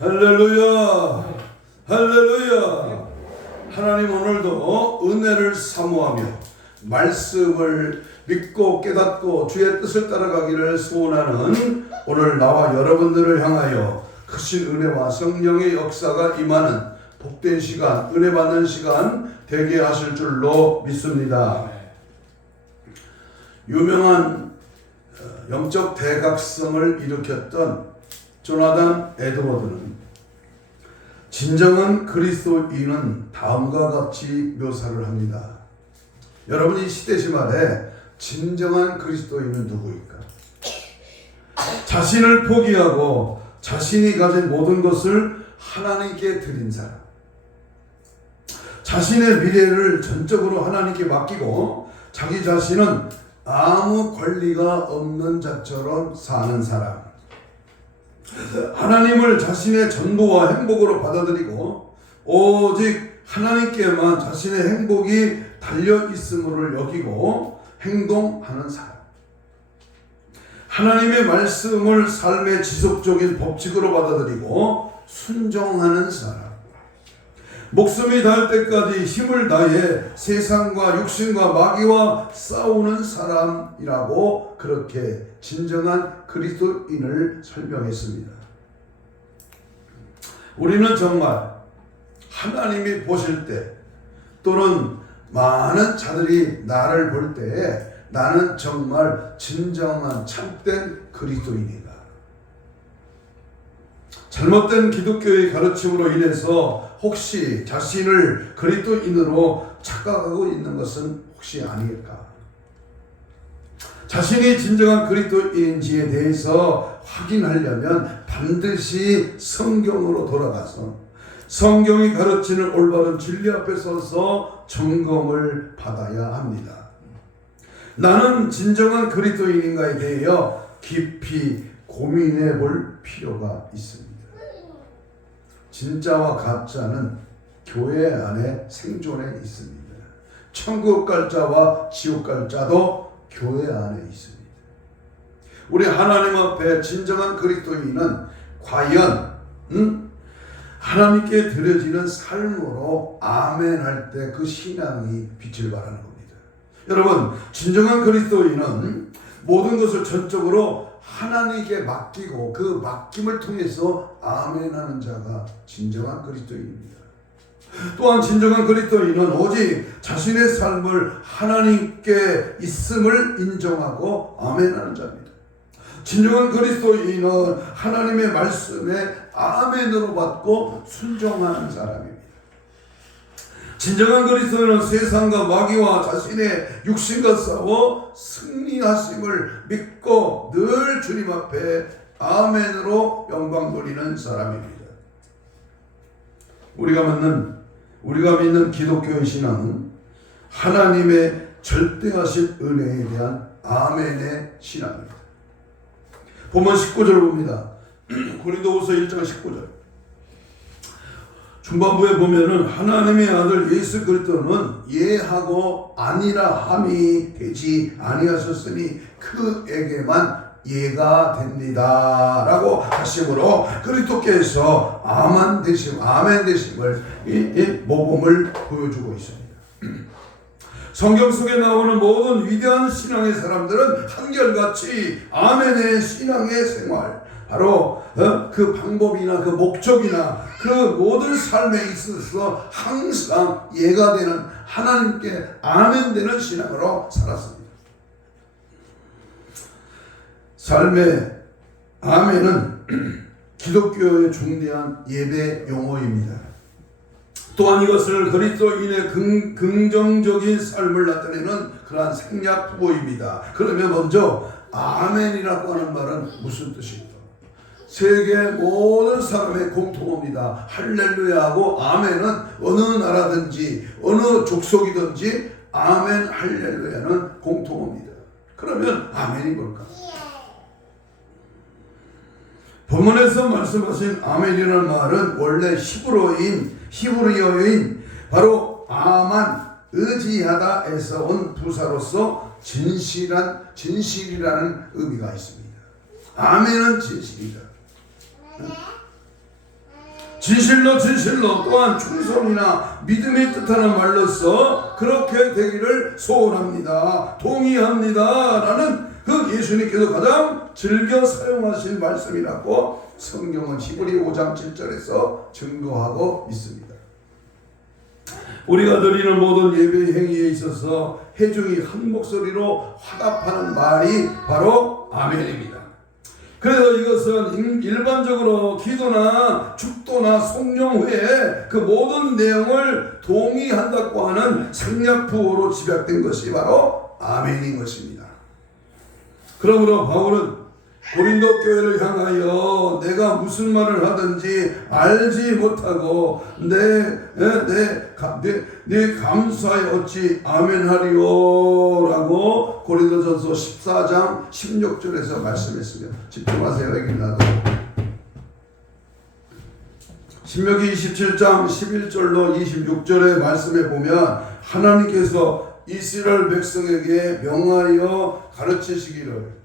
할렐루야, 할렐루야. 하나님 오늘도 은혜를 사모하며 말씀을 믿고 깨닫고 주의 뜻을 따라가기를 소원하는 오늘 나와 여러분들을 향하여 크신 은혜와 성령의 역사가 임하는 복된 시간, 은혜 받는 시간 되게 하실 줄로 믿습니다. 유명한 영적 대각성을 일으켰던 조나단 에드워드는 진정한 그리스도인은 다음과 같이 묘사를 합니다. 여러분, 이 시대시 말에 진정한 그리스도인은 누구일까? 자신을 포기하고 자신이 가진 모든 것을 하나님께 드린 사람, 자신의 미래를 전적으로 하나님께 맡기고 자기 자신은 아무 권리가 없는 자처럼 사는 사람, 하나님을 자신의 전부와 행복으로 받아들이고 오직 하나님께만 자신의 행복이 달려있음을 여기고 행동하는 사람, 하나님의 말씀을 삶의 지속적인 법칙으로 받아들이고 순종하는 사람, 목숨이 닿을 때까지 힘을 다해 세상과 육신과 마귀와 싸우는 사람이라고 그렇게 진정한 그리스도인을 설명했습니다. 우리는 정말 하나님이 보실 때 또는 많은 자들이 나를 볼 때에 나는 정말 진정한 참된 그리스도인이다. 잘못된 기독교의 가르침으로 인해서 혹시 자신을 그리스도인으로 착각하고 있는 것은 혹시 아닐까? 자신이 진정한 그리스도인인지에 대해서 확인하려면 반드시 성경으로 돌아가서 성경이 가르치는 올바른 진리 앞에 서서 점검을 받아야 합니다. 나는 진정한 그리스도인인가에 대하여 깊이 고민해 볼 필요가 있습니다. 진짜와 가짜는 교회 안에 생존해 있습니다. 천국 갈 자와 지옥 갈 자도 교회 안에 있습니다. 우리 하나님 앞에 진정한 그리스도인은 과연 하나님께 드려지는 삶으로 아멘 할 때 그 신앙이 빛을 발하는 겁니다. 여러분, 진정한 그리스도인은 모든 것을 전적으로 하나님께 맡기고 그 맡김을 통해서 아멘 하는 자가 진정한 그리스도인입니다. 또한 진정한 그리스도인은 오직 자신의 삶을 하나님께 있음을 인정하고 아멘 하는 자입니다. 진정한 그리스도인은 하나님의 말씀에 아멘으로 받고 순종하는 사람입니다. 진정한 그리스도인은 세상과 마귀와 자신의 육신과 싸워 승리하심을 믿고 늘 주님 앞에 아멘으로 영광 돌리는 사람입니다. 우리가 믿는 기독교의 신앙은 하나님의 절대하신 은혜에 대한 아멘의 신앙입니다. 본문 19절을 봅니다. 고린도후서 1장 19절. 중반부에 보면은 하나님의 아들 예수 그리스도는 예하고 아니라 함이 되지 아니하셨으니 그에게만 예가 됩니다 라고 하심으로 그리스도께서 아멘 되심을 이 모범을 보여주고 있습니다. 성경 속에 나오는 모든 위대한 신앙의 사람들은 한결같이 아멘의 신앙의 생활, 바로 그 방법이나 그 목적이나 그 모든 삶에 있어서 항상 예가 되는 하나님께 아멘 되는 신앙으로 살았습니다. 삶의 아멘은 기독교의 중대한 예배 용어입니다. 또한 이것을 그리스도인의 긍정적인 삶을 나타내는 그러한 생략 부호입니다. 그러면 먼저 아멘이라고 하는 말은 무슨 뜻입니까? 세계 모든 사람의 공통어입니다. 할렐루야하고 아멘은 어느 나라든지 어느 족속이든지 아멘 할렐루야는 공통어입니다. 그러면 아멘이 뭘까? 본문에서 말씀하신 아멘이라는 말은 원래 히브리어인 바로 아만, 의지하다에서 온 부사로서 진실이라는 의미가 있습니다. 아멘은 진실이다. 진실로 진실로 또한 충성이나 믿음이 뜻하는 말로써 그렇게 되기를 소원합니다. 동의합니다. 라는 그 예수님께서 가장 즐겨 사용하신 말씀이라고 성경은 히브리 5장 7절에서 증거하고 있습니다. 우리가 드리는 모든 예배 행위에 있어서 회중이 한 목소리로 화답하는 말이 바로 아멘입니다. 그래서 이것은 일반적으로 기도나 축도나 성령 후에 그 모든 내용을 동의한다고 하는 생략부호로 집약된 것이 바로 아멘인 것입니다. 그러므로 바울은 고린도 교회를 향하여 내가 무슨 말을 하든지 알지 못하고 내 감사에 어찌 아멘하리요 라고 고린도전서 14장 16절에서 말씀했으며 집중하세요. 여기 나도 신명기 27장 11절로 26절의 말씀에 보면 하나님께서 이스라엘 백성에게 명하여 가르치시기를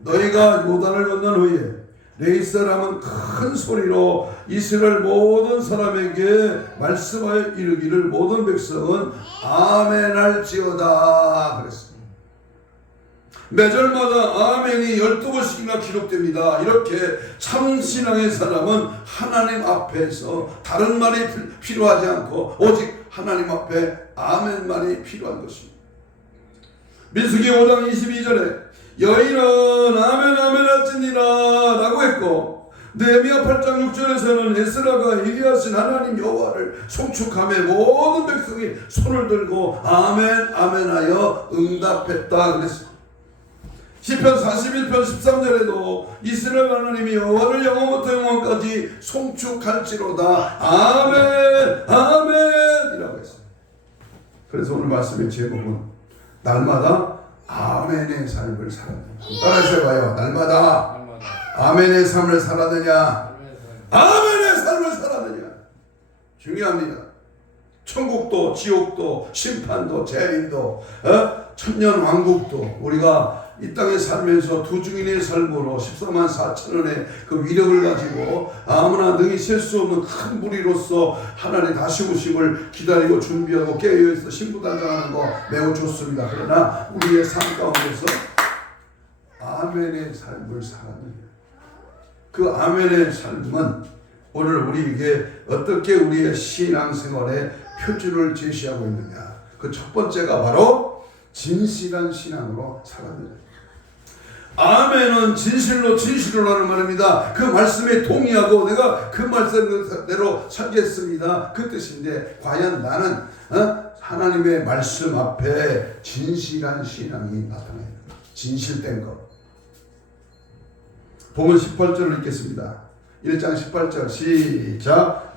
너희가 요단을 건넌 후에 레위 사람은 큰 소리로 이스라엘 모든 사람에게 말씀하여 이르기를 모든 백성은 아멘할지어다 그랬습니다. 매절마다 아멘이 12번씩이나 기록됩니다. 이렇게 참신앙의 사람은 하나님 앞에서 다른 말이 필요하지 않고 오직 하나님 앞에 아멘만이 필요한 것입니다. 민수기 5장 22절에 여인은 아멘 아멘 할지니라 라고 했고 느헤미야 8장 6절에서는 에스라가 예리하신 하나님 여호와를 송축하며 모든 백성이 손을 들고 아멘 아멘 하여 응답했다 그랬습니다. 시편 41편 13절에도 이스라엘 하나님이 여호와를 영원부터 영원까지 송축할지로다 아멘 아멘 이라고 했습니다. 그래서 오늘 말씀의 제목은 날마다 아멘의 삶을 살아내냐. 따라서 해봐요. 날마다 아멘의 삶을 살아내냐. 아멘의 삶을 살아내냐. 중요합니다. 천국도 지옥도 심판도 재림도 천년 왕국도 우리가 이 땅에 살면서 두 증인의 삶으로 14만 4천원의 그 위력을 가지고 아무나 능히 셀 수 없는 큰 무리로서 하나님의 다시 오심을 기다리고 준비하고 깨어있어 신부단장하는 거 매우 좋습니다. 그러나 우리의 삶 가운데서 아멘의 삶을 살아내는 그 아멘의 삶은 오늘 우리에게 어떻게 우리의 신앙생활의 표준을 제시하고 있느냐. 그 첫 번째가 바로 진실한 신앙으로 살아내는 아멘은 진실로 진실로라는 말입니다. 그 말씀에 동의하고 내가 그 말씀대로 살겠습니다. 그 뜻인데 과연 나는 하나님의 말씀 앞에 진실한 신앙이 나타나요. 진실된 것. 본문 18절을 읽겠습니다. 1장 18절 시작.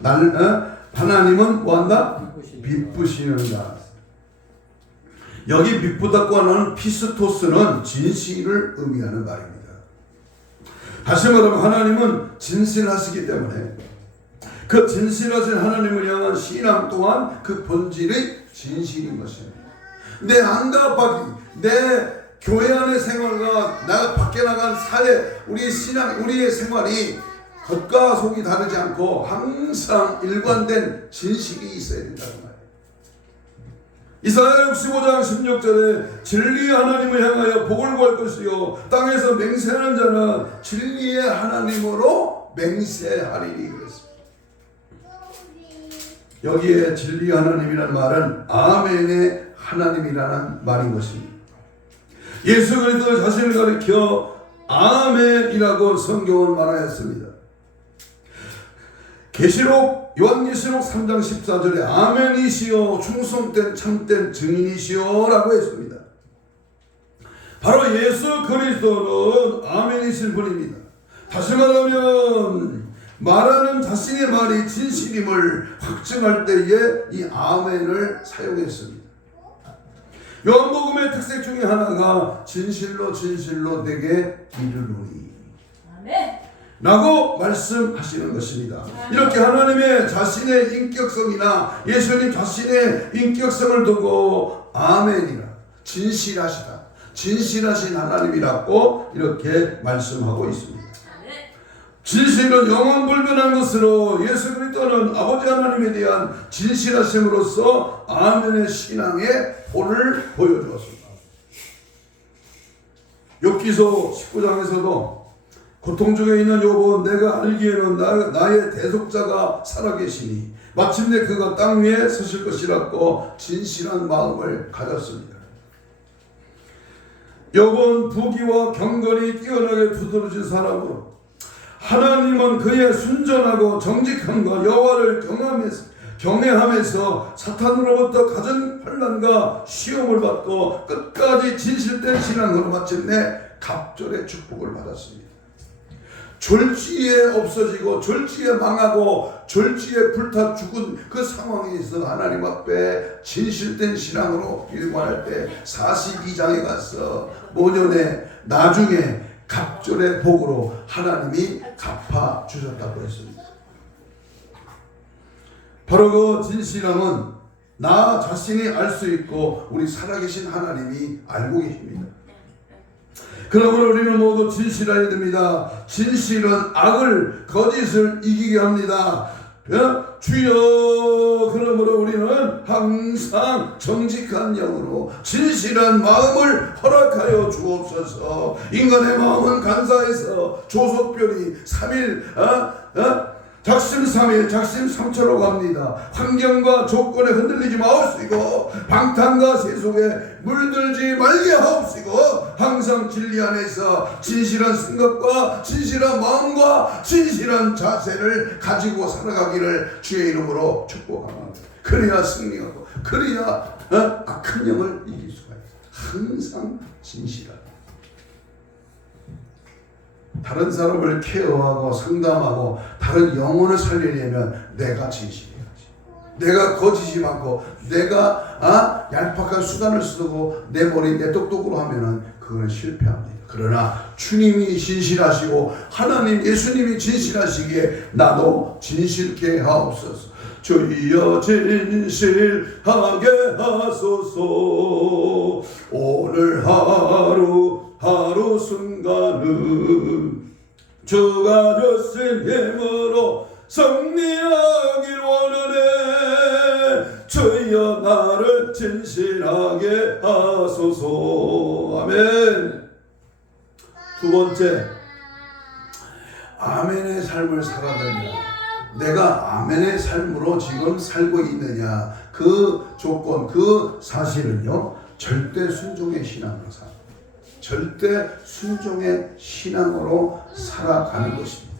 하나님은 뭐한다? 비쁘시는가. 여기 비쁘다고 하는 피스토스는 진실을 의미하는 말입니다. 다시 말하면 하나님은 진실하시기 때문에 그 진실하신 하나님을 향한 신앙 또한 그 본질의 진실인 것입니다. 내 안과 밖, 내 교회 안의 생활과 나 밖에 나간 사회, 우리의 신앙, 우리의 생활이 겉과 속이 다르지 않고 항상 일관된 진실이 있어야 된다는 말이에요. 이사야 65장 16절에 진리의 하나님을 향하여 복을 구할 것이요 땅에서 맹세하는 자는 진리의 하나님으로 맹세하리니 그랬습니다. 여기에 진리의 하나님이라는 말은 아멘의 하나님이라는 말인 것입니다. 예수 그리스도 자신을 가리켜 아멘이라고 성경은 말하였습니다. 요한계시록 3장 14절에 아멘이시여 충성된 참된 증인이시여 라고 했습니다. 바로 예수 그리스도는 아멘이신 분입니다. 다시 말하면 말하는 자신의 말이 진실임을 확증할 때에 이 아멘을 사용했습니다. 요한복음의 특색 중에 하나가 진실로 진실로 내게 이르노니 라고 말씀하시는 것입니다. 이렇게 하나님의 자신의 인격성이나 예수님 자신의 인격성을 두고 아멘이라 진실하시다 진실하신 하나님이라고 이렇게 말씀하고 있습니다. 진실은 영원불변한 것으로 예수 그리스도는 아버지 하나님에 대한 진실하심으로써 아멘의 신앙의 본을 보여주었습니다. 욥기서 19장에서도 고통 중에 있는 욥은 내가 알기에는 나의 대속자가 살아계시니 마침내 그가 땅 위에 서실 것이라고 진실한 마음을 가졌습니다. 욥은 부귀와 경건이 뛰어나게 두드러진 사람으로 하나님은 그의 순전하고 정직함과 여호와를 경외하면서 사탄으로부터 가진 환난과 시험을 받고 끝까지 진실된 신앙으로 마침내 갑절의 축복을 받았습니다. 졸지에 없어지고 졸지에 망하고 졸지에 불타 죽은 그 상황에서 하나님 앞에 진실된 신앙으로 일관할 때 42장에 가서 모년에 나중에 갑절의 복으로 하나님이 갚아 주셨다고 했습니다. 바로 그 진실함은 나 자신이 알 수 있고 우리 살아계신 하나님이 알고 계십니다. 그러므로 우리는 모두 진실해야 됩니다. 진실은 악을 거짓을 이기게 합니다. 주여, 그러므로 우리는 항상 정직한 영으로 진실한 마음을 허락하여 주옵소서. 인간의 마음은 간사해서 조석별이 3일 작심삼일 작심삼초로 갑니다. 환경과 조건에 흔들리지 마옵시고 방탕과 세속에 물들지 말게 하옵시고 항상 진리 안에서 진실한 생각과 진실한 마음과 진실한 자세를 가지고 살아가기를 주의 이름으로 축복합니다. 그래야 승리하고 그래야 악한 영을 이길 수가 있어요. 항상 진실하다. 다른 사람을 케어하고 상담하고 다른 영혼을 살리려면 내가 진실해야지. 내가 거짓이 많고 내가 얄팍한 수단을 쓰고 내 머리 내 똑똑으로 하면은 그거는 실패합니다. 그러나 주님이 진실하시고 하나님 예수님이 진실하시기에 나도 진실케 하옵소서. 주여 진실하게 하소서. 오늘 하루 순간은 주가 주신 힘으로 승리하길 원하네. 주여 나를 진실하게 하소서. 아멘. 두 번째, 아멘의 삶을 살아가냐. 내가 아멘의 삶으로 지금 살고 있느냐. 그 조건, 그 사실은요, 절대 순종의 신앙으로 살아. 절대 순종의 신앙으로 살아가는 것입니다.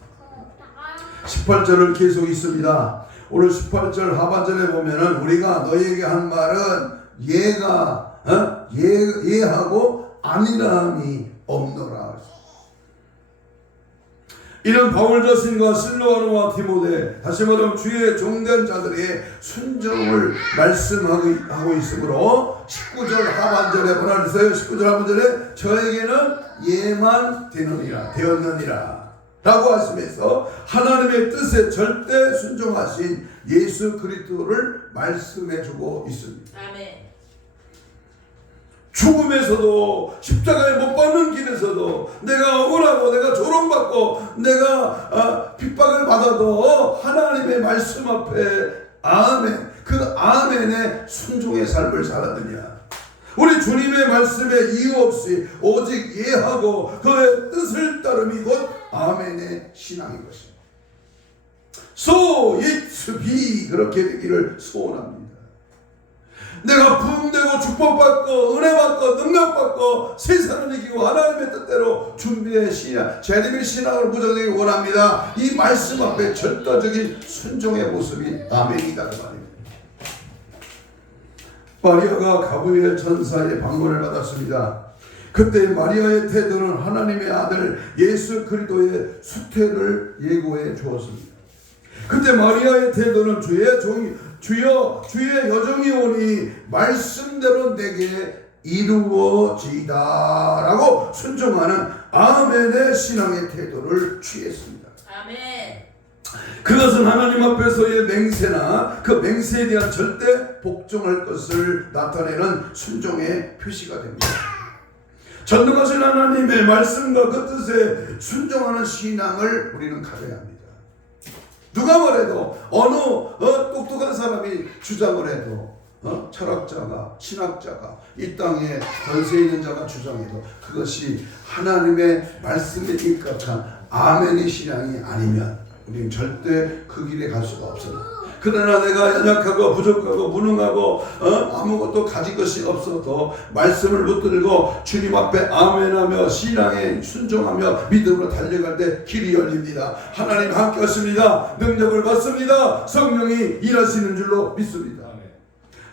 18절을 계속 있습니다. 오늘 18절 하반절에 보면은 우리가 너에게 한 말은 예하고 아니라함이 없노라. 이런 바울 자신과 실로아노와 디모데, 다시 말하면 주의 종된 자들의 순종을 말씀하고 있으므로 19절 하반절에 뭐라 그랬어요? 19절 하반절에 저에게는 예만 되었느니라 라고 하시면서 하나님의 뜻에 절대 순종하신 예수 그리스도를 말씀해주고 있습니다. 아멘. 죽음에서도 십자가에 못 박는 길에서도 내가 억울하고 내가 조롱받고 내가 핍박을 받아도 하나님의 말씀 앞에 아멘, 그 아멘의 순종의 삶을 살았느냐. 우리 주님의 말씀에 이유 없이 오직 예하고 그의 뜻을 따름이 곧 아멘의 신앙인 것입니다. So it be 그렇게 되기를 소원합니다. 내가 부흥되고 축복받고 은혜받고 능력받고 세상을 이기고 하나님의 뜻대로 준비의 신앙, 재림의 신앙을 무장하기 원합니다. 이 말씀 앞에 절대적인 순종의 모습이 아멘이다 그 말입니다. 마리아가 가브리엘 천사의 방문을 받았습니다. 그때 마리아의 태도는 하나님의 아들 예수 그리스도의 수태를 예고해 주었습니다. 그때 마리아의 태도는 주여 주의 여정이 오니 말씀대로 내게 이루어지이다 라고 순종하는 아멘의 신앙의 태도를 취했습니다. 아멘. 그것은 하나님 앞에서의 맹세나 그 맹세에 대한 절대 복종할 것을 나타내는 순종의 표시가 됩니다. 전능하신 하나님의 말씀과 그 뜻에 순종하는 신앙을 우리는 가져야 합니다. 누가 뭐래도 어느 똑똑한 사람이 주장을 해도 철학자가 신학자가 이 땅에 권세 있는 자가 주장해도 그것이 하나님의 말씀에 입각한 아멘의 신앙이 아니면 우리는 절대 그 길에 갈 수가 없어요. 그러나 내가 연약하고 부족하고 무능하고 아무것도 가진 것이 없어도 말씀을 붙들고 주님 앞에 아멘하며 신앙에 순종하며 믿음으로 달려갈 때 길이 열립니다. 하나님 함께 하십니다. 능력을 받습니다. 성령이 일하시는 줄로 믿습니다.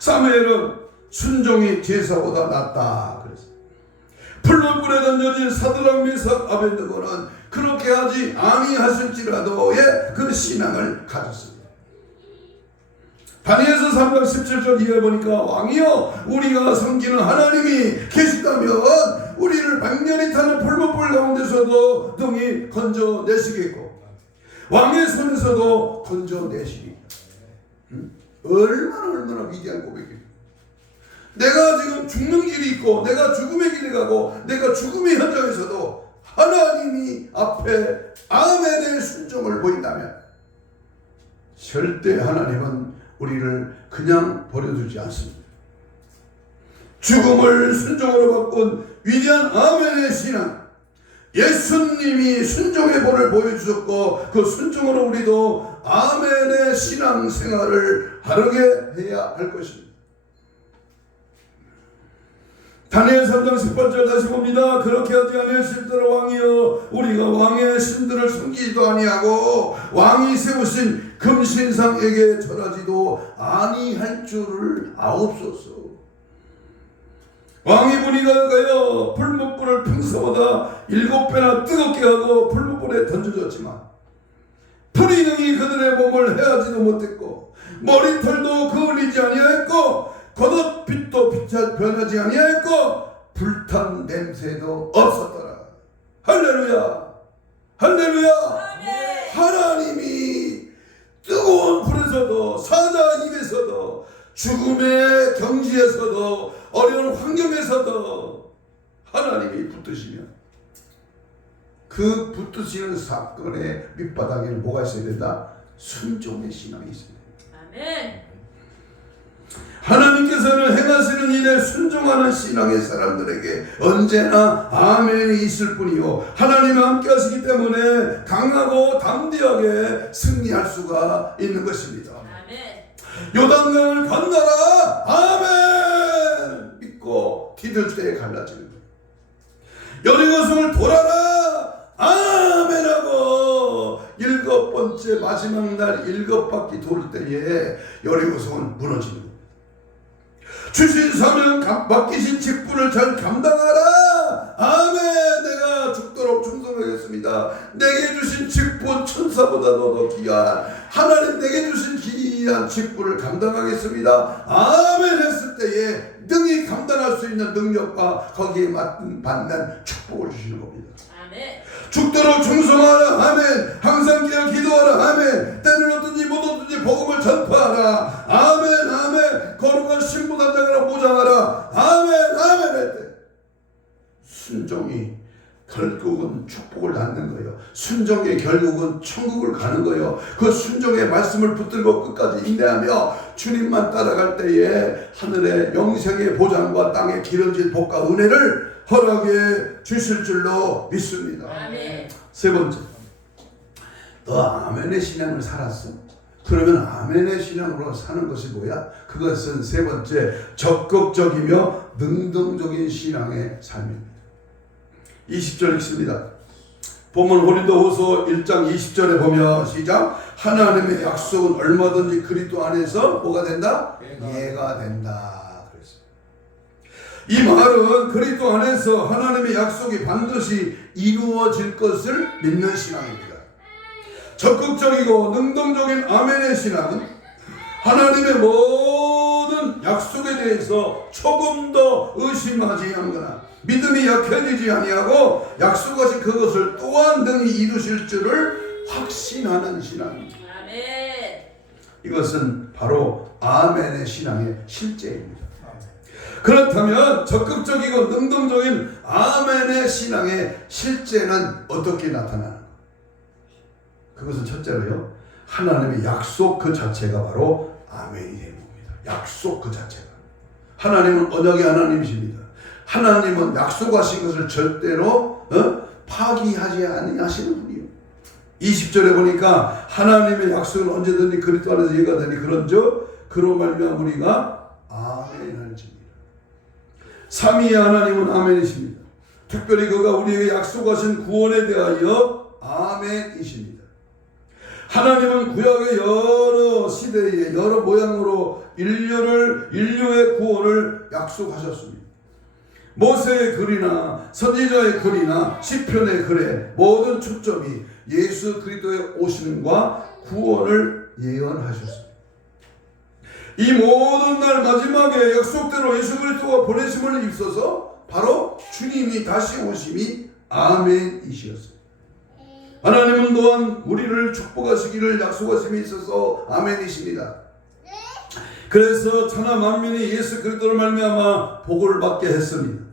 사무엘은 순종이 제사보다 낫다 그랬어요. 풀무불에 던져진 사드락 메삭 아벳느고는 그렇게 하지 아니하실지라도의 그 신앙을 가졌습니다. 다니엘서 3장 17절 이하에 보니까 왕이여 우리가 섬기는 하나님이 계시다면 우리를 백년이 타는 풀무불 가운데서도 등이 건져내시겠고 왕의 손에서도 건져내시리다. 얼마나 위대한 고백입니다. 내가 지금 죽는 길이 있고 내가 죽음의 길에 가고 내가 죽음의 현장에서도 하나님이 앞에 아멘의 순종을 보인다면 절대 하나님은 우리를 그냥 버려두지 않습니다. 죽음을 순종으로 바꾼 위대한 아멘의 신앙, 예수님이 순종의 본을 보여주셨고 그 순종으로 우리도 아멘의 신앙 생활을 바르게 해야 할 것입니다. 다니엘 3장 18절 다시 봅니다. 그렇게 하지 아니하실대로 왕이여 우리가 왕의 신들을 숨기지도 아니하고 왕이 세우신 금신상에게 절하지도 아니할 줄을 아옵소서. 왕이 불이가 가여 풀무불을 평소보다 7배나 뜨겁게 하고 풀무불에 던져졌지만 불이 능히 그들의 몸을 해하지도 못했고 머리털도 그을리지 아니하였고 겉옷빛도 변하지 아니하였고 불탄 냄새도 없었더라. 할렐루야 할렐루야. 하나님이 뜨거운 불에서도 사자 입에서도 죽음의 경지에서도 어려운 환경에서도 하나님이 붙드시면 그 붙드시는 사건의 밑바닥에는 뭐가 있어야 된다? 순종의 신앙이 있어야 된다. 아멘. 하나님께서는 행하시는 일에 순종하는 신앙의 사람들에게 언제나 아멘이 있을 뿐이요 하나님과 함께 하시기 때문에 강하고 담대하게 승리할 수가 있는 것입니다. 아멘. 요단강을 건너라 아멘 믿고 뒤들때 갈라지는 거예요. 여리고성을 돌아라 아멘하고 7번째 마지막 날 7바퀴 돌 때에 여리고성은 무너지는 거예요. 주신 사명 맡기신 직분을 잘 감당하라 아멘. 내가 죽도록 충성하겠습니다. 내게 주신 직분 천사보다도 더 귀한 하나님 내게 주신 귀한 직분을 감당하겠습니다 아멘 했을 때에 능히 감당할 수 있는 능력과 거기에 받는 축복을 주시는 겁니다. 아멘. 죽도록 충성하라 아멘. 항상 깨어 기도하라 아멘. 때는 어떤지 못 어떤지 복음을 전파하라 아멘 아멘. 거룩한 신부단장이라 보장하라 아멘 아멘 할 때 순종이 결국은 축복을 낳는 거예요. 순종의 결국은 천국을 가는 거예요. 그 순종의 말씀을 붙들고 끝까지 인내하며 주님만 따라갈 때에 하늘의 영생의 보장과 땅의 기름진 복과 은혜를 허락해 주실 줄로 믿습니다. 아멘. 세 번째, 너 아멘의 신앙을 살았어? 그러면 아멘의 신앙으로 사는 것이 뭐야? 그것은 세 번째, 적극적이며 능동적인 신앙의 삶입니다. 20절 읽습니다. 본문 고린도후서 1장 20절에 보면 시작. 하나님의 약속은 얼마든지 그리스도 안에서 뭐가 된다? 예가 된다. 그랬어요. 이 말은 그리스도 안에서 하나님의 약속이 반드시 이루어질 것을 믿는 신앙입니다. 적극적이고 능동적인 아멘의 신앙은 하나님의 모든 약속에 대해서 조금 더 의심하지 않거나 믿음이 약해지지 아니하고 약속하신 그것을 또한 능히 이루실 줄을 확신하는 신앙입니다. 아멘. 이것은 바로 아멘의 신앙의 실제입니다. 그렇다면 적극적이고 능동적인 아멘의 신앙의 실제는 어떻게 나타나는가? 그것은 첫째로요, 하나님의 약속 그 자체가 바로 아멘이 되는 겁니다. 약속 그 자체가. 하나님은 언약의 하나님이십니다. 하나님은 약속하신 것을 절대로 파기하지 아니하시는 분이요. 20절에 보니까 하나님의 약속은 언제든지 그리스도 안에서 이해가 되니 그런즉 그로 말미암아 우리가 아멘 할지니라. 삼위의 하나님은 아멘이십니다. 특별히 그가 우리에게 약속하신 구원에 대하여 아멘이십니다. 하나님은 구약의 여러 시대에 여러 모양으로 인류의 구원을 약속하셨습니다. 모세의 글이나 선지자의 글이나 시편의 글에 모든 초점이 예수 그리스도의 오심과 구원을 예언하셨습니다. 이 모든 날 마지막에 약속대로 예수 그리스도가 보내심을 입서서 바로 주님이 다시 오심이 아멘이시었습니다. 하나님은 또한 우리를 축복하시기를 약속하심이 있어서 아멘이십니다. 그래서 천하 만민이 예수 그리스도를 말미암아 복을 받게 했습니다.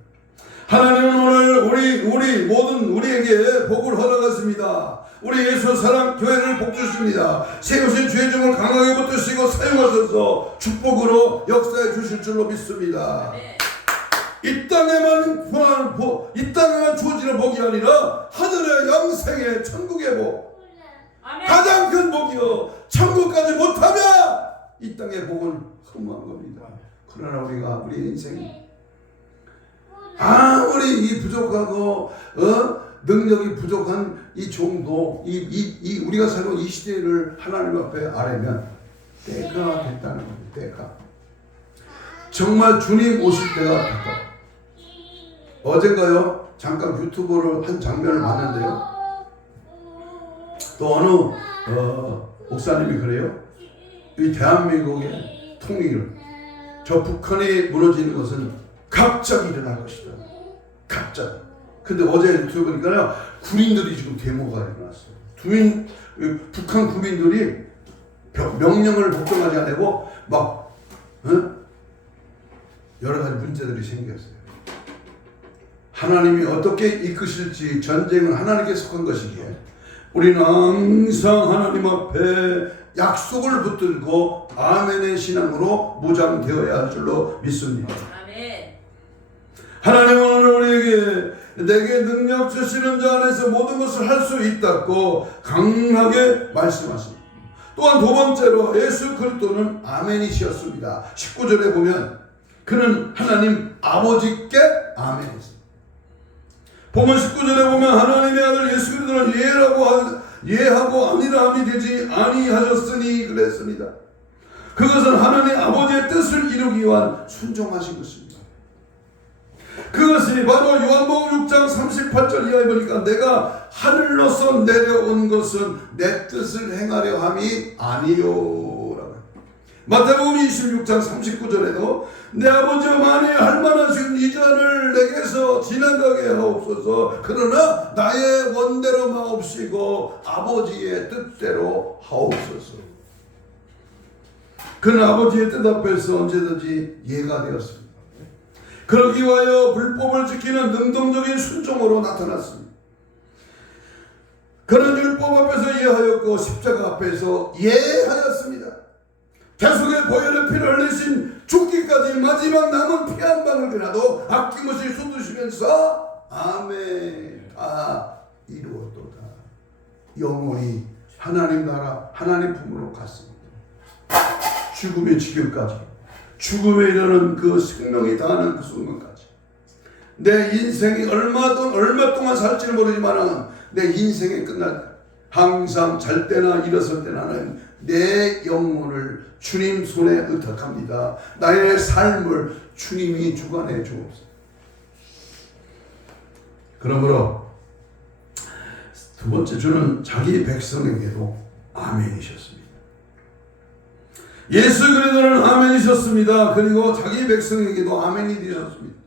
하나님은 오늘 우리에게 복을 허락하십니다. 우리 예수 사랑 교회를 복 주십니다. 세우신 주의 종을 강하게 붙드시고 사용하셔서 축복으로 역사해 주실 줄로 믿습니다. 이 땅에만 주어지는 복이 아니라 하늘의 영생의 천국의 복, 가장 큰 복이요, 천국까지 못하면 이 땅의 복은 허무한 겁니다. 그러나 우리 인생이 아무리 이 부족하고 능력이 부족한 이 종도 우리가 살고 이 시대를 하나님 앞에 아뢰면 때가 됐다는 겁니다. 때가 정말 주님 오실 때가 됐다. 어젠가요 잠깐 유튜브를 한 장면을 봤는데요, 또 어느 목사님이 그래요. 이 대한민국의 통일을, 저 북한이 무너지는 것은 갑자기 일어날 것이다. 갑자기. 근데 어제 유튜브 보니까요, 군인들이 지금 데모가 일어났어요. 북한 국민들이 명령을 복종하지 않고 막 여러 가지 문제들이 생겼어요. 하나님이 어떻게 이끄실지, 전쟁은 하나님께 속한 것이기에 우리는 항상 하나님 앞에 약속을 붙들고 아멘의 신앙으로 무장되어야 할 줄로 믿습니다. 아멘. 하나님은 오늘 우리에게 내게 능력 주시는 자 안에서 모든 것을 할 수 있다고 강하게 말씀하십니다. 또한 두 번째로 예수 그리스도는 아멘이셨습니다. 19절에 보면 그는 하나님 아버지께 아멘했습니다. 보면 19절에 보면 하나님의 아들 예수 그리스도는 예하고 아니라함이 되지 아니하셨으니 그랬습니다. 그것은 하나님 아버지의 뜻을 이루기 위한 순종하신 것입니다. 그것이 바로 요한복음 6장 38절 이하에 보니까 내가 하늘로서 내려온 것은 내 뜻을 행하려 함이 아니요. 마태복음 26장 39절에도 내 아버지와 만일 할 만하신 이 잔을 내게서 지나가게 하옵소서. 그러나 나의 원대로 마옵시고 아버지의 뜻대로 하옵소서. 그는 아버지의 뜻 앞에서 언제든지 예가 되었습니다. 그러기 위하여 불법을 지키는 능동적인 순종으로 나타났습니다. 그는 율법 앞에서 예하였고 십자가 앞에서 예하였습니다. 계속의 보혈의 피를 흘리신 죽기까지 마지막 남은 피 한 방울이라도 아낌없이 쏟으시면서 아멘 다 이루었도다. 영원히 하나님 나라 하나님 품으로 갔습니다. 죽음의 지경까지, 죽음에 이르는 그 생명이 다하는 그 순간까지, 내 인생이 얼마 동안 살지는 모르지만 내 인생이 끝날 때 항상 잘 때나 일어설 때나는 내 영혼을 주님 손에 의탁합니다. 나의 삶을 주님이 주관해 주옵소서. 그러므로 두 번째, 주는 자기 백성에게도 아멘이셨습니다. 예수 그리스도는 아멘이셨습니다. 그리고 자기 백성에게도 아멘이 되셨습니다.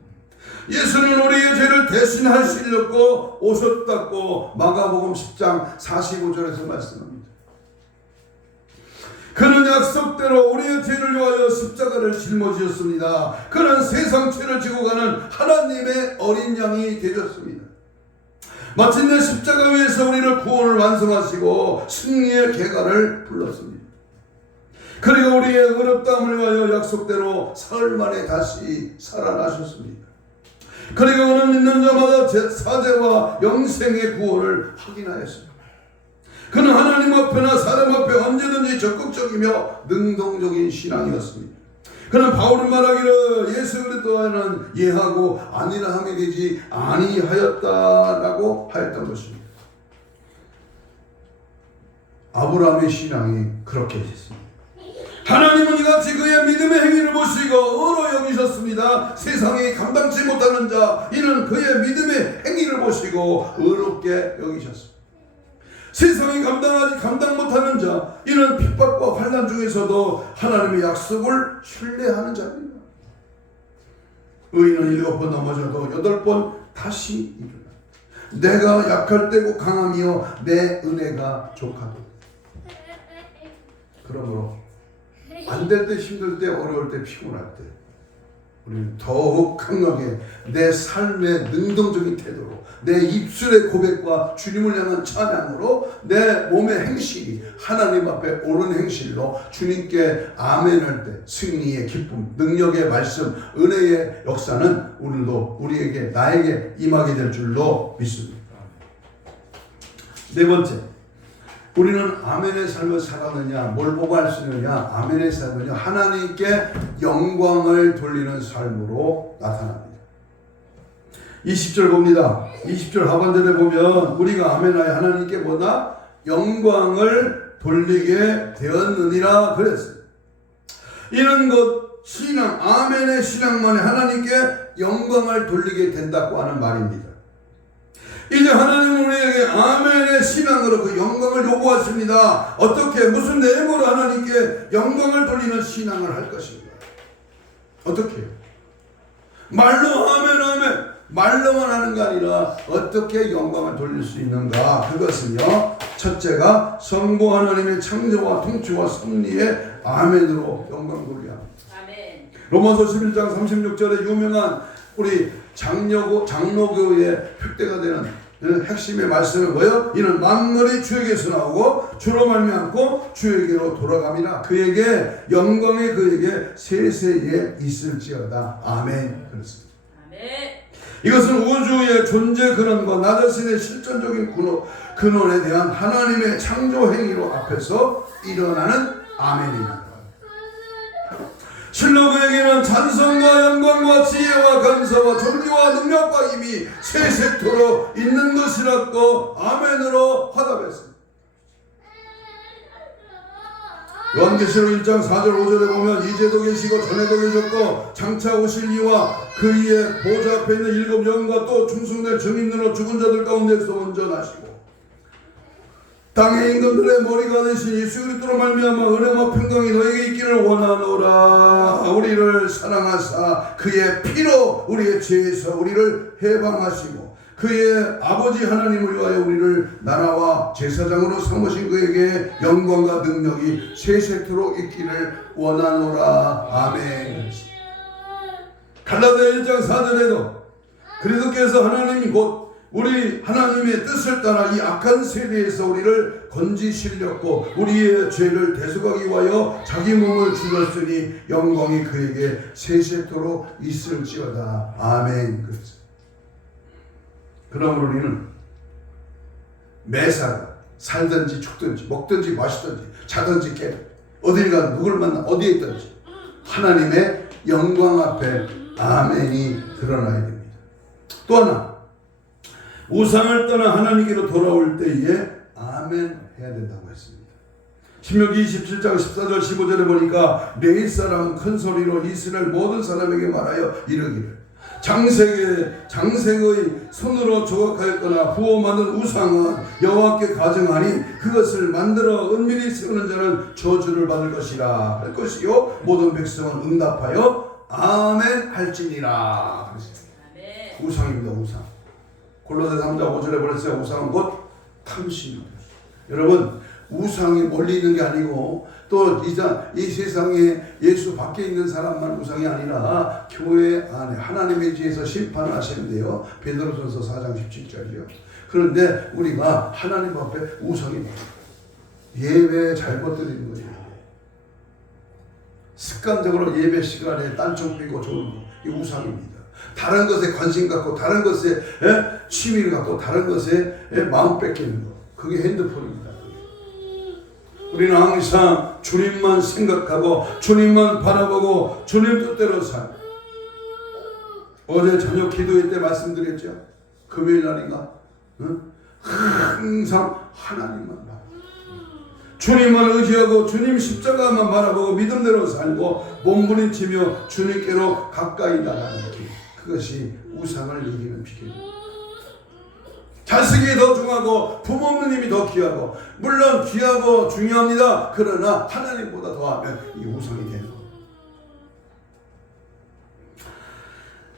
예수는 우리의 죄를 대신하시려고 오셨다고 마가복음 10장 45절에서 말씀합니다. 그는 약속대로 우리의 죄를 우리를 위하여 십자가를 짊어지셨습니다. 그는 세상 죄를 지고 가는 하나님의 어린 양이 되셨습니다. 마침내 십자가 위에서 우리를 구원을 완성하시고 승리의 계가를 불렀습니다. 그리고 우리의 어렵다함을 위하여 약속대로 사흘 만에 다시 살아나셨습니다. 그리고 그는 믿는 자마다 사죄와 영생의 구원을 확인하였습니다. 그는 하나님 앞에나 사람 앞에 언제든지 적극적이며 능동적인 신앙이었습니다. 그는 바울이 말하기를 예수 그리스도와는 예하고 아니라 함이 되지 아니하였다라고 하였던 것입니다. 아브라함의 신앙이 그렇게 됐습니다. 하나님은 이같이 그의 믿음의 행위를 보시고 의로 여기셨습니다. 세상이 감당치 못하는 자 이는 그의 믿음의 행위를 보시고 의롭게 여기셨습니다. 세상이 감당 못하는 자 이는 핍박과 환난 중에서도 하나님의 약속을 신뢰하는 자입니다. 의인은 7번 넘어져도 8번 다시 일어나. 내가 약할 때고 강함이요 내 은혜가 족하도다. 그러므로 안 될 때, 힘들 때, 어려울 때, 피곤할 때 우리는 더욱 강하게 내 삶의 능동적인 태도로 내 입술의 고백과 주님을 향한 찬양으로 내 몸의 행실이 하나님 앞에 옳은 행실로 주님께 아멘할 때 승리의 기쁨, 능력의 말씀, 은혜의 역사는 오늘도 우리에게 나에게 임하게 될 줄로 믿습니다. 네 번째, 우리는 아멘의 삶을 살았느냐, 뭘 보고 할 수 있느냐, 아멘의 삶은요 하나님께 영광을 돌리는 삶으로 나타납니다. 20절 봅니다. 20절 하반절에 보면 우리가 아멘하여 하나님께 뭐다? 영광을 돌리게 되었느니라 그랬어요. 이는 곧 신앙, 아멘의 신앙만이 하나님께 영광을 돌리게 된다고 하는 말입니다. 이제 하나님은 우리에게 아멘의 신앙으로 그 영광을 요구하십니다. 어떻게, 무슨 내용으로 하나님께 영광을 돌리는 신앙을 할 것인가? 어떻게? 말로 아멘 아멘 말로만 하는 게 아니라 어떻게 영광을 돌릴 수 있는가? 그것은요 첫째가 성부 하나님의 창조와 통치와 섭리의 아멘으로 영광 돌려야 합니다. 아멘. 로마서 11장 36절에 유명한 우리 장로교의 표대가 되는 핵심의 말씀은 뭐예요? 이는 만물이 주에게서 나오고 주로 말미암고 주에게로 돌아갑니다. 그에게 영광이 그에게 세세에 있을지어다. 아멘. 그렇습니다. 아멘. 이것은 우주의 존재 근원과 나 자신의 실존적인 근원에 대한 하나님의 창조 행위로 앞에서 일어나는 아멘입니다. 실로 그에게는 찬송과 영광과 지혜와 감사와 존귀와 능력과 힘이 세세토록 있는 것이라고 아멘으로 화답했습니다. 요한계시록 1장 4절 5절에 보면 이제도 계시고 전에도 계셨고 장차 오실 이와 그 위에 보좌 앞에 있는 7 영과 또 충성된 증인으로 죽은 자들 가운데서 먼저 나시고 땅의 임금들의 머리가 되신 예수 그리스도로 말미암아 은혜와 평강이 너에게 있기를 원하노라. 우리를 사랑하사 그의 피로 우리의 죄에서 우리를 해방하시고 그의 아버지 하나님을 위하여 우리를 나라와 제사장으로 삼으신 그에게 영광과 능력이 세세토록 있기를 원하노라. 아멘. 갈라디아 1장 4절에도 그리스도께서 하나님이 곧 우리 하나님의 뜻을 따라 이 악한 세대에서 우리를 건지시렸고 우리의 죄를 대속하기 위하여 자기 몸을 주셨으니 영광이 그에게 세세토록 있을지어다. 아멘. 그러므로 우리는 매사가 살든지 죽든지 먹든지 마시든지 자든지 깨 어딜 가든 누굴 만나 어디에 있든지 하나님의 영광 앞에 아멘이 드러나야 됩니다. 또 하나, 우상을 떠나 하나님께로 돌아올 때에 아멘 해야 된다고 했습니다. 신명기 27장 14절 15절에 보니까 내 사람은 큰 소리로 이스라엘 모든 사람에게 말하여 이르기를 장색의 손으로 조각하였거나 부어 만든 우상은 여호와께 가증하니 그것을 만들어 은밀히 세우는 자는 저주를 받을 것이라 할 것이요 모든 백성은 응답하여 아멘 할지니라. 우상입니다. 우상. 골로새 3장 5절에 보냈어요. 우상은 곧 탐심입니다. 여러분, 우상이 멀리 있는 게 아니고 또 이 세상에 예수 밖에 있는 사람만 우상이 아니라 교회 안에 하나님의 지에서 심판을 하시는데요. 베드로전서 4장 17절이요. 그런데 우리가 하나님 앞에 우상이 많아요. 예배 잘못 드리는 거예요. 습관적으로 예배 시간에 딴청 피고 좋은 거, 이 우상입니다. 다른 것에 관심 갖고 다른 것에 취미를 갖고 다른 것에 마음 뺏기는 거, 그게 핸드폰입니다. 우리는 항상 주님만 생각하고 주님만 바라보고 주님 뜻대로 살. 어제 저녁 기도회 때 말씀드렸죠. 금요일 날인가? 항상 하나님만 바라보고 주님만 의지하고 주님 십자가만 바라보고 믿음대로 살고 몸부림치며 주님께로 가까이 나가는 길. 그것이 우상을 이기는 비결입니다. 자식이 더 중요하고 부모님이 더 귀하고, 물론 귀하고 중요합니다. 그러나 하나님보다 더하면 이게 우상이 되는 겁니다.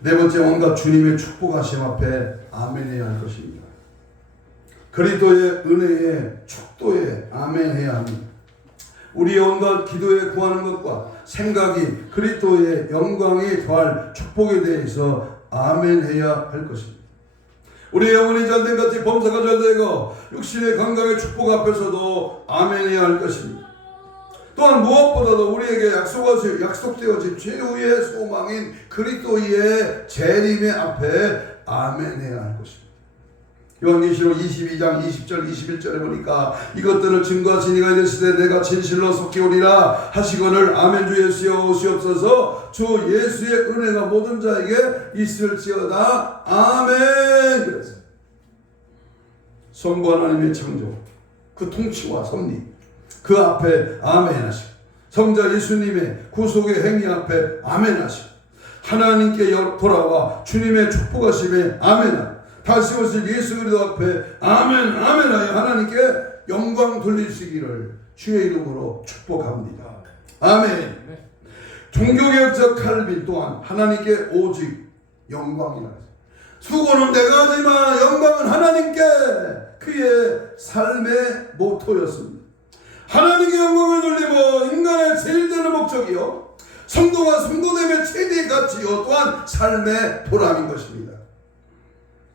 네 번째, 온갖 주님의 축복하심 앞에 아멘해야 할 것입니다. 그리스도의 은혜에 축도에 아멘해야 합니다. 우리의 온갖 기도에 구하는 것과 생각이 그리스도의 영광이 더할 축복에 대해서 아멘해야 할 것입니다. 우리 영혼이 잘된 같이 범사가 잘되고 육신의 건강의 축복 앞에서도 아멘해야 할 것입니다. 또한 무엇보다도 우리에게 약속되어진 최후의 소망인 그리스도의 재림의 앞에 아멘해야 할 것입니다. 요한계시록 22장 20절 21절에 보니까 이것들을 증거하신 이가 이르시되 내가 진실로 속히 오리라 하시거늘 아멘. 주 예수여 오시옵소서. 주 예수의 은혜가 모든 자에게 있을지어다. 아멘. 그래서 성부 하나님의 창조, 그 통치와 섭리, 그 앞에 아멘 하시고, 성자 예수님의 구속의 행위 앞에 아멘 하시고, 하나님께 돌아와 주님의 축복하심에 아멘 하시고, 다시 오실 예수 그리스도 앞에 아멘 아멘하여 하나님께 영광 돌리시기를 주의 이름으로 축복합니다. 아멘. 종교개혁자 칼빈 또한 하나님께 오직 영광이라. 수고는 내가 하지만 영광은 하나님께, 그의 삶의 모토였습니다. 하나님께 영광을 돌리고 인간의 제일 되는 목적이요, 성도가 성도됨의 최대의 가치요, 또한 삶의 보람인 것입니다.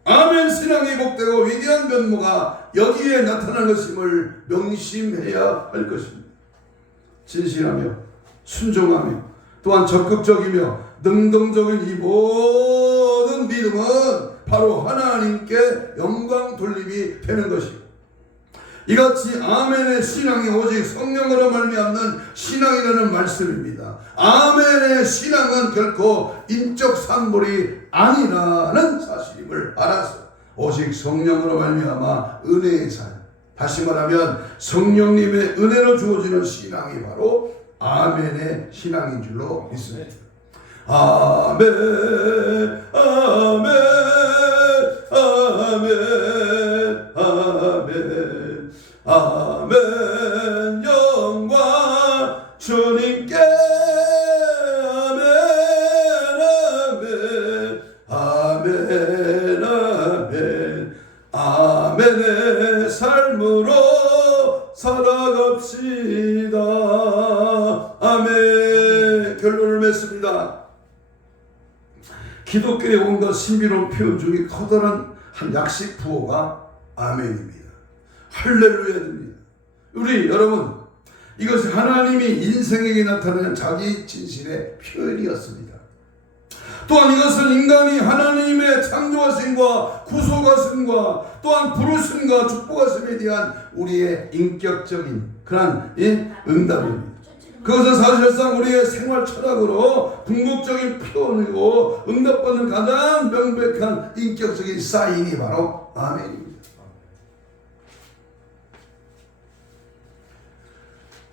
아멘. 신앙이 복되고 위대한 면모가 여기에 나타난 것임을 명심해야 할 것입니다. 진실하며 순종하며 또한 적극적이며 능동적인 이 모든 믿음은 바로 하나님께 영광 돌림이 되는 것이고, 이같이 아멘의 신앙이 오직 성령으로 말미암는 신앙이라는 말씀입니다. 아멘의 신앙은 결코 인적 산물이 아니라는 사실임을 알아서 오직 성령으로 말미암아 은혜의 삶, 다시 말하면 성령님의 은혜로 주어지는 신앙이 바로 아멘의 신앙인 줄로 믿습니다. 아멘 아멘 아멘 아멘 아멘. 영광 주님께 아멘 아멘 아멘 아멘 아멘의 삶으로 살아갑시다. 아멘. 결론을 맺습니다. 기독교의 온갖 신비로운 표현 중에 커다란 한 약식 부호가 아멘입니다. 할렐루야입니다. 우리 여러분, 이것이 하나님이 인생에게 나타내는 자기 진실의 표현이었습니다. 또한 이것은 인간이 하나님의 창조하심과 구속하심과 또한 부르심과 축복하심에 대한 우리의 인격적인 그런 응답입니다. 그것은 사실상 우리의 생활 철학으로 궁극적인 표현이고 응답받는 가장 명백한 인격적인 사인이 바로 아멘입니다.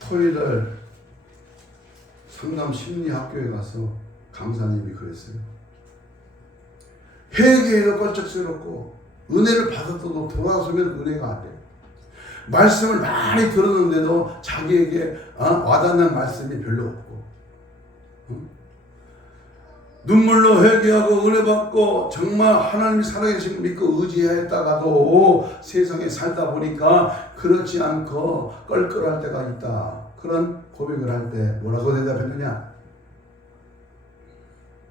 토요일날 성남 심리학교에 가서 강사님이 그랬어요. 회개해도 껄쩍스럽고 은혜를 받았어도 돌아서면 은혜가 안 돼요. 말씀을 많이 들었는데도 자기에게 와닿는 말씀이 별로 없고, 눈물로 회개하고 은혜 받고 정말 하나님이 살아계신 걸 믿고 의지했다가도 세상에 살다 보니까 그렇지 않고 껄껄할 때가 있다. 그런 고백을 할 때 뭐라고 대답했느냐?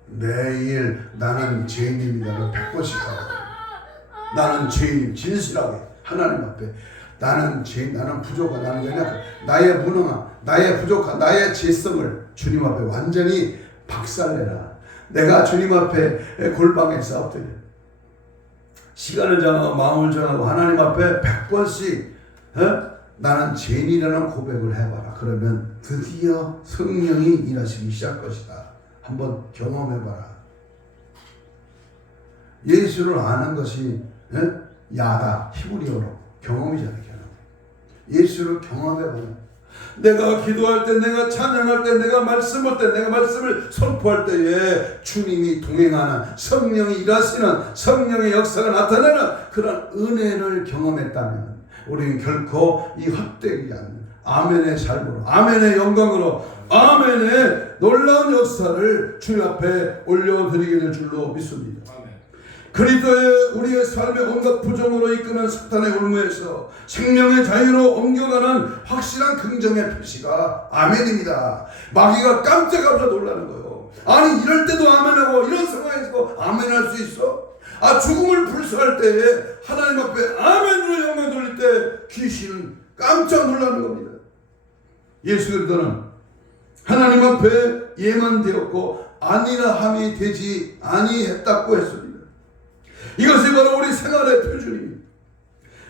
매일 나는 죄인입니다를 100번씩 하고, 나는 죄인, 진실하게 하나님 앞에 나는 죄인, 나는 부족한, 나는 연약한, 나의 무능함, 나의 부족한, 나의 죄성을 주님 앞에 완전히 박살내라. 내가 주님 앞에 골방에 싸웠더니 시간을 정하고 마음을 정하고 하나님 앞에 100번씩 나는 죄인이라는 고백을 해봐라. 그러면 드디어 성령이 일하시기 시작할 것이다. 한번 경험해봐라. 예수를 아는 것이 야다, 히브리어로 경험이잖아요. 경험. 예수를 경험해봐라. 내가 기도할 때, 내가 찬양할 때, 내가 말씀할 때, 내가 말씀을 선포할 때에 주님이 동행하는, 성령이 일하시는, 성령의 역사가 나타나는 그런 은혜를 경험했다면 우리는 결코 이 헛되지 않는 아멘의 삶으로, 아멘의 영광으로, 아멘의 놀라운 역사를 주님 앞에 올려드리게 될 줄로 믿습니다. 그리스도의 우리의 삶의 온갖 부정으로 이끄는 사탄의 올무에서 생명의 자유로 옮겨가는 확실한 긍정의 표시가 아멘입니다. 마귀가 깜짝깜짝 놀라는 거예요. 아니 이럴 때도 아멘하고 이런 상황에서 아멘할 수 있어? 죽음을 불사할 때에 하나님 앞에 아멘으로 영광 돌릴 때 귀신은 깜짝 놀라는 겁니다. 예수 그리스도는 하나님 앞에 예만되었고 아니라 함이 되지 아니했다고 했습니다. 이것이 바로 우리 생활의 표준입니다.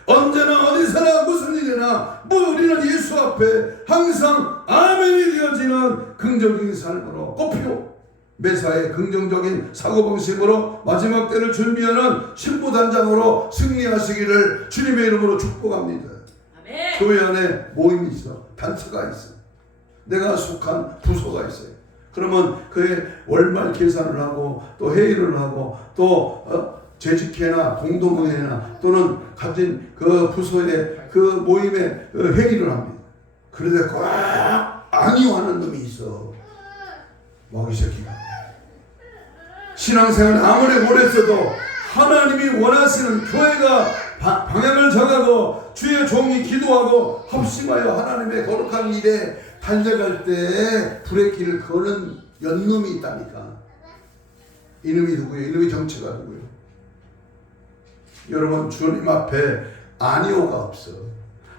언제나 어디서나 무슨 일이나 우리는 예수 앞에 항상 아멘이 되어지는 긍정적인 삶으로 꼽히고 매사에 긍정적인 사고방식으로 마지막 때를 준비하는 신부단장으로 승리하시기를 주님의 이름으로 축복합니다. 아멘. 교회 안에 모임이 있어, 단체가 있어, 내가 속한 부서가 있어요. 그러면 그의 월말 계산을 하고 또 회의를 하고 또 재직회나 공동회나 또는 가진 그 부서의 그 모임에 회의를 합니다. 그런데 꼭 아니하는 놈이 있어. 마귀 새끼가. 신앙생활 아무리 오래 써도 하나님이 원하시는 교회가 방향을 정하고 주의 종이 기도하고 합심하여 하나님의 거룩한 일에 달려갈 때 브레이크를 거는 연놈이 있다니까. 이놈이 누구예요? 이놈이 정체가 누구예요? 여러분, 주님 앞에 아니오가 없어.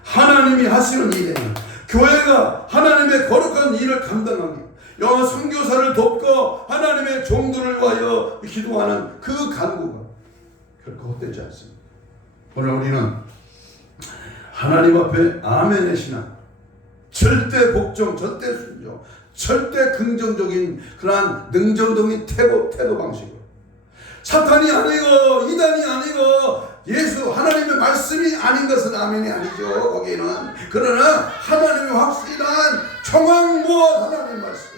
하나님이 하시는 일에는 교회가 하나님의 거룩한 일을 감당하기, 영어 선교사를 돕고 하나님의 종들을 위하여 기도하는 그 간구가 결코 헛되지 않습니다. 오늘 우리는 하나님 앞에 아멘의 신앙, 절대 복종, 절대 순종, 절대 긍정적인 그러한 능정적인 태도 방식으로, 사탄이 아니고 이단이 아니고 예수 하나님의 말씀이 아닌 것은 아멘이 아니죠. 거기는. 그러나 하나님의 확실한 청왕무한 하나님의 말씀,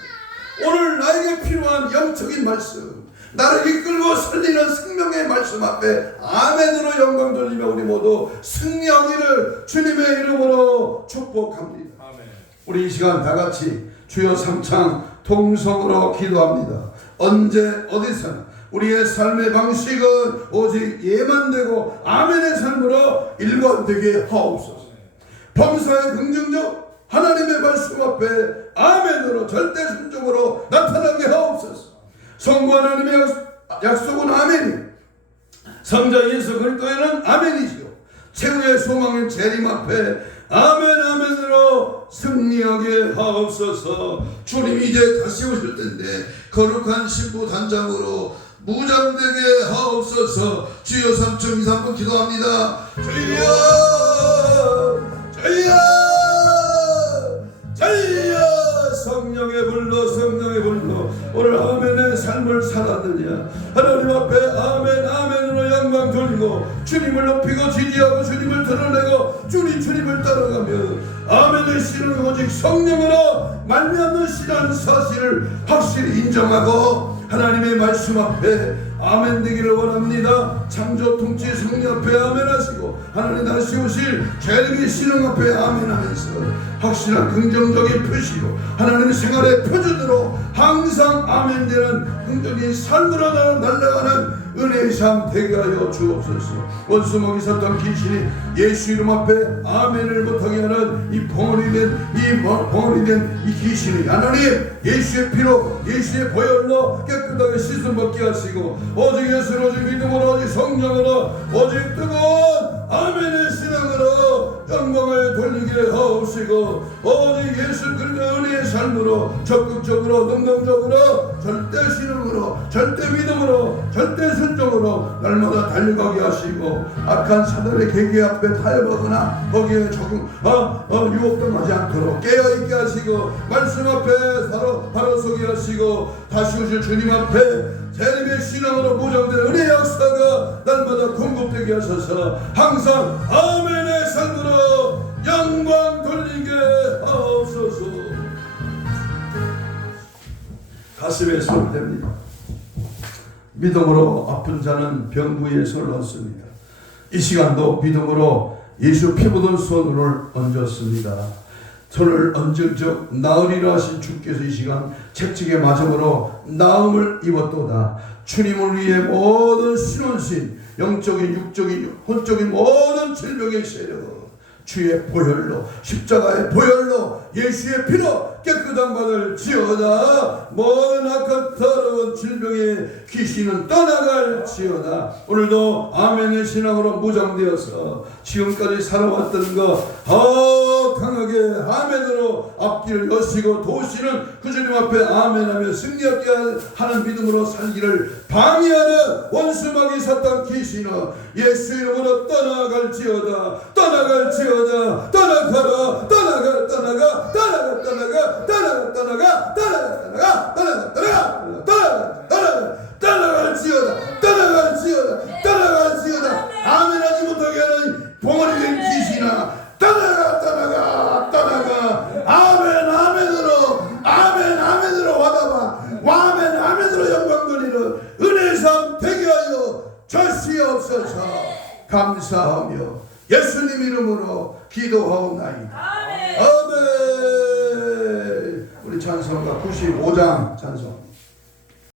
오늘 나에게 필요한 영적인 말씀, 나를 이끌고 살리는 생명의 말씀 앞에 아멘으로 영광 돌리며 우리 모두 승리하기를 주님의 이름으로 축복합니다. 아멘. 우리 이 시간 다 같이 주여 삼창 통성으로 기도합니다. 언제 어디서나 우리의 삶의 방식은 오직 예만되고 아멘의 삶으로 일관되게 하옵소서. 범사의 긍정적 하나님의 말씀 앞에 아멘으로 절대 순종으로 나타나게 하옵소서. 성부 하나님의 약속은 아멘이, 성자 예수 그리스도에는 아멘이시요, 최후의 소망인 재림 앞에 아멘 아멘으로 승리하게 하옵소서. 주님 이제 다시 오실 텐데 거룩한 신부 단장으로 무장되게 하옵소서. 주여 3층 3분 기도합니다. 주여 주여 주여, 성령의 불로 성령의 불로 오늘 아멘의 삶을 살았느냐. 하나님 앞에 아멘 아멘으로 영광 돌리고 주님을 높이고 지지하고 주님을 드러내고 주님을 따라가며 아멘의 씨는 오직 성령으로 말미암는 신앙 사실을 확실히 인정하고 하나님의 말씀 앞에 아멘 되기를 원합니다. 창조 통치 성령 앞에 아멘 하시고 하나님 다시 오실 재림의 신앙 앞에 아멘 하면서 확실한 긍정적인 표시로 하나님의 생활의 표준으로 항상 아멘 되는 긍정적인 삶으로 날아가는 은혜의 삶 되게 하여 주옵소서. 원수먹이 섰던 귀신이 예수 이름 앞에 아멘을 못하게 하는 이 벙어리 된 이 귀신이 하나님 예수의 피로 예수의 보혈로 깨끗하게 씻음 받게 하시고 오직 예수로 오직 믿음으로 오직 성령으로 오직 뜨거운 아멘의 신앙으로 영광을 돌리게 하옵시고 오직 예수 그리스도의 은혜의 삶으로 적극적으로 능동적으로 절대 신앙으로 절대 믿음으로 절대 순종으로 날마다 달려가게 하시고 악한 사단의 계계 앞에 타협하거나 거기에 유혹당하지 않도록 깨어있게 하시고 말씀 앞에 바로 서게 하시고 다시 오실 주님 앞에 재림의 신앙으로 무장된 은혜의 역사가 날마다 공급되게 하셔서 항상 아멘의 삶으로 영광 돌리게 하옵소서. 가슴에 손을 댑니다. 믿음으로 아픈 자는 병 부위에 손을 얹습니다. 이 시간도 믿음으로 예수 피 묻은 손을 얹었습니다. 손을 얹은 즉 나으리라 하신 주께서 이 시간 책찍의 마정으로 나음을 입었도다. 주님을 위해 모든 신원신 영적인 육적인 혼적인 모든 질병의 세력 주의 보혈로 십자가의 보혈로 예수의 피로 깨끗한 받을 지어다. 모든 악한 더러운 질병의 귀신은 떠나갈 지어다. 오늘도 아멘의 신앙으로 무장되어서 지금까지 살아왔던 거 더 강하게 아멘으로 앞길을 여시고 도우시는 그 주님 앞에 아멘하며 승리하게 하는 믿음으로 살기를 방해하는 원수마귀 사탄 귀신은 예수 이름으로 떠나갈지어다. 떠나갈지어다. 떠나가라. 떠나가 떠나가 떠나가 떠나가 떠나가 떠나가 떠나가 떠나가 떠나가 떠나가 떠나갈지어다. 떠나갈지어다. 떠나갈지어다. 아멘하지 못하게 하는 봉헌이 된 귀신아 떠나가 떠나가 떠나가 아멘 아멘으로 아멘 아멘으로 와다봐 아멘 아멘으로 영광 돌리는 은혜의 삶 되게 하여 주시옵소서. 감사하며 예수님 이름으로 기도하옵나이다. 아멘. 우리 찬송가 95장 찬송